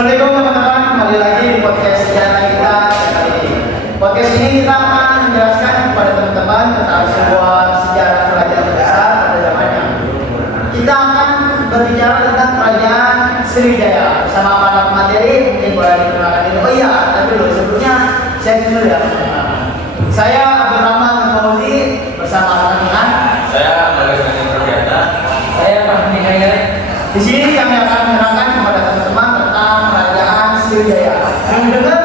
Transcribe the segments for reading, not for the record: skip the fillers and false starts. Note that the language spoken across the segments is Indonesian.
Assalamualaikum teman-teman, kembali lagi di podcast sejarah kita kali ini. Podcast ini kita akan menjelaskan kepada teman-teman tentang sebuah sejarah kerajaan besar pada zamannya. Kita akan berbicara tentang kerajaan Sriwijaya bersama para pemateri. Mungkin boleh diperkenalkan ini. Oh iya, tapi dulu sebelumnya saya dulu ya. Saya Abdurrahman Fauzi bersama rekan-rekan. Saya Bagas Terbiasa. Saya Fahmi Khair. Di sini kami akan menerangkan kepada teman-teman tentang kerajaan Sriwijaya. Yang dengar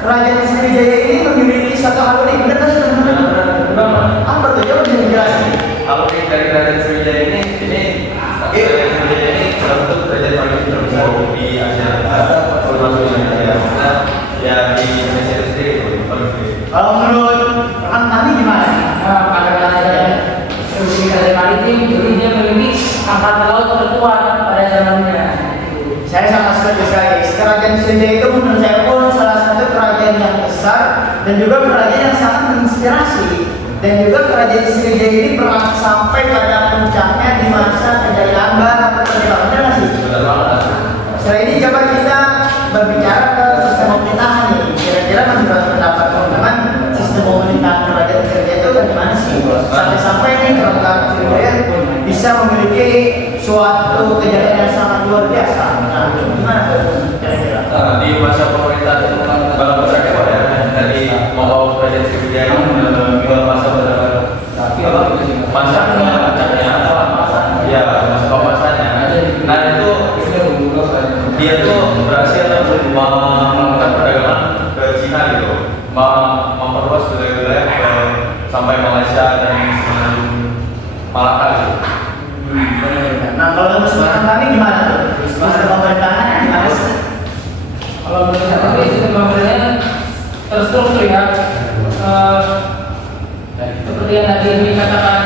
kerajaan Sriwijaya ini memiliki satu hal unik, benar kan teman-teman? Apa tuh? Coba bisa dijelasin. Kalau dari kerajaan Sriwijaya ini kerajaan Sriwijaya ini salah satu kerajaan paling terbesar di Asia Tenggara, termasuk di Indonesia. Ya di Indonesia itu sendiri paling gede. Kalau menurut rekan kami gimana? Pada kerajaan Sriwijaya Maritim, jadi dia memiliki angkatan laut terkuat pada zamannya. Saya sangat setuju sekali. Kerajaan Sriwijaya itu menurut saya pun salah satu kerajaan yang besar dan juga kerajaan yang sangat menginspirasi. Dan juga kerajaan Sriwijaya ini pernah sampai pada puncaknya di masa penjajahan Barat. Benar nggak sih? Benar banget. Setelah ini coba kita berbicara ke sistem pemerintahan nih. Kira-kira menurut pendapat teman-teman sistem pemerintahan kerajaan Sriwijaya itu bagaimana sih? Sampai-sampai nih kerajaan Sriwijaya bisa memiliki suatu kejayaan yang sangat luar biasa. Nah, gimana tuh kira-kira? Di masa pemerintahan itu Bang Putra Dewa ya dari membawa kerajaan Sriwijaya ke masa masa keemasannya. Nah itu dia tuh berhasil melakukan perdagangan ke Cina gitu, memperluas wilayah sampai Malaysia dan Malaka gitu. Nah, kalau menurut kami gimana tuh? Sistem pemerintahan gimana sih? Kalau menurut saya sistem pemerintahan terstruktur ya. Seperti yang tadi dikatakan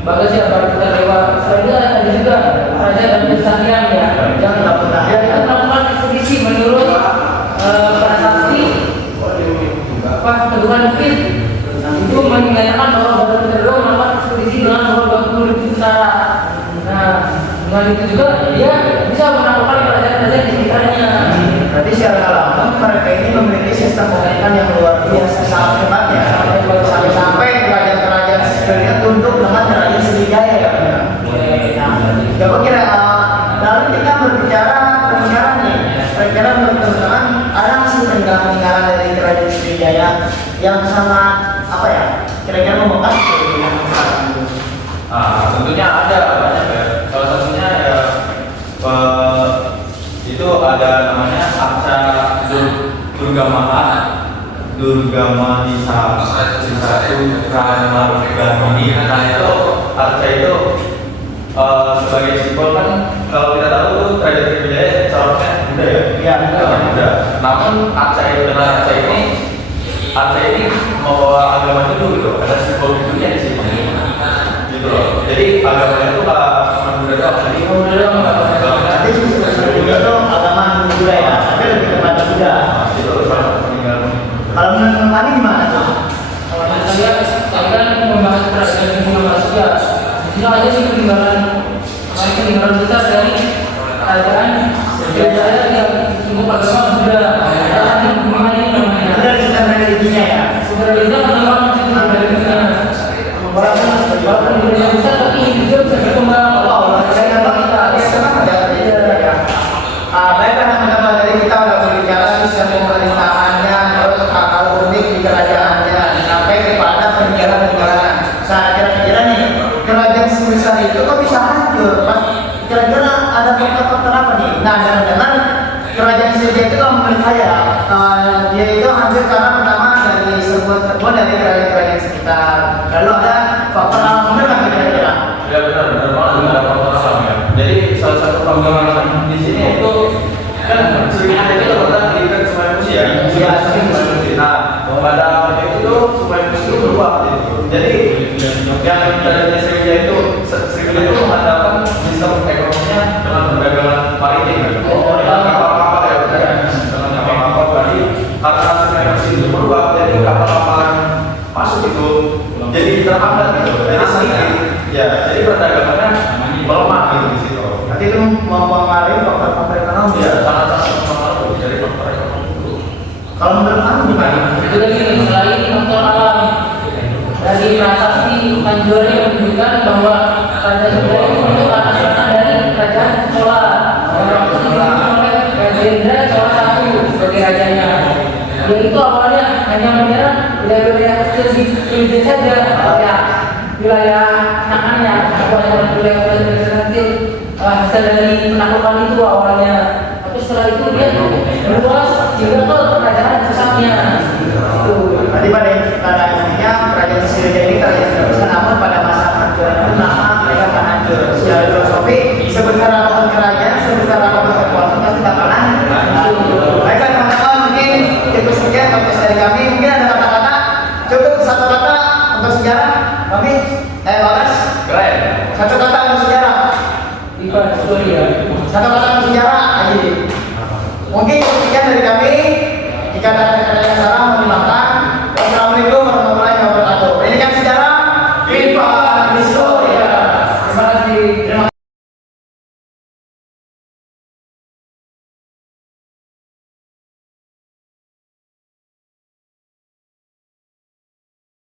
Bagas ya, Bapak Putra Dewa. Selain itu ada juga raja dan kesatria ya. Yang melakukan ekspedisi menurut prasasti Keduhan Bukit itu menyatakan bahwa Bapak Putra Dewa melakukan ekspedisi dengan membawa 20.000 tentara. Nah, dengan itu juga dia bisa menaklukkan kerajaan-kerajaan di sekitarnya. Berarti secara langsung mereka ini memiliki sistem pemerintahan yang luar biasa sangat hebat ya. Sampai-sampai kerajaan-kerajaan sebenarnya tunduk dengan kerajaan Sriwijaya ya. Nah, coba kira lalu kita berbicara peninggalan nih. Kira-kira menurut teman-teman ada nggak sih peninggalan dari kerajaan Sriwijaya yang sangat apa ya? Kira-kira membekas dengan sekarang itu? Tentunya ada banyak ya. Salah satunya ya itu ada namanya Arca Durga Mahisa satu Pramagami. Nah itu Arca itu sebagai simbol kan kalau kita tahu tuh kerajaan Sriwijaya seharusnya Buddha ya. Iya. Buddha. Namun Arca ini membawa agama Hindu gitu. Ada simbol Hindunya di sini. Gitu loh. Jadi agamanya itu cuma Buddha doang. Nanti itu agama Hindu ya, tapi lebih kepada Buddha. Itu peninggalan. Kalau menurut kami gimana tuh? Kalau saya kan membahas kerajaan Hindu Malaysia. Di sini aja sih peninggalan besar dari kerajaan Sriwijaya yang sumber agama Buddha. Dari sistem religinya ya. Sumber religinya pengembangan sistem religinya. Walaupun Indonesia besar tapi juga bisa berkembang. Baiklah teman-teman, dari kita udah berbicara sistem pemerintahannya, terus hal unik di kerajaannya, sampai kepada peninggalan-peninggalan. Nah, kira-kira nih kerajaan sebesar itu kok bisa hancur? Kira-kira ada faktor-faktor apa nih? Nah, jangan-jangan kerajaan Sriwijaya itu kalau menurut saya dia itu hancur karena pertama dari serbuan dari kerajaan-kerajaan sekitar. Lalu ada faktor alam, benar nggak kira-kira? Ya benar banget ada faktor alam ya. Jadi salah satu faktor alam di sini itu kan Sriwijaya itu terletak di dekat Sungai Musi ya. Iya, Sungai Musi. Nah, pada waktu itu Sungai Musi itu meluap gitu. Jadi yang dari Sriwijaya itu mengandalkan sistem ekonominya dengan perdagangan maritim. Kapal-kapal ya, dengan kapal-kapal tadi karena Sungai Musi itu meluap, jadi kapal-kapal masuk itu jadi terhambat gitu. Jadi perdagangannya melemah gitu di situ. Nanti itu mempengaruhi faktor-faktor ekonomi. Ya, sangat Kalau menurut kamu gimana? Itu lagi selain faktor alam dari prasasti Tanjung yang menunjukkan bahwa Raja Sundari itu untuk anak dari kerajaan Chola. Orang itu dipimpin oleh Gajendra Chola I sebagai rajanya. Dia itu awalnya hanya menyerang wilayah-wilayah kecil di Indonesia saja, ya wilayah anaknya, wilayah kecil hasil dari penaklukan itu awalnya. Tapi setelah itu dia meluas juga ke kerajaan pusatnya. Itu. Berarti pada intinya kerajaan Sriwijaya ini kerajaan terbesar, namun pada masa kehancuran itu nama mereka akan hancur. Secara filosofi, sebesar apapun kerajaan, sebesar apapun kekuatan pasti tak pernah hancur. Baiklah teman-teman, mungkin cukup sekian podcast dari kami. Mungkin ada kata-kata, cukup satu kata untuk sejarah. Kami, Bagas, Keren. satu kata untuk sejarah. Ivan Surya. Satu kata untuk sejarah aja. Mungkin sekian dari kami.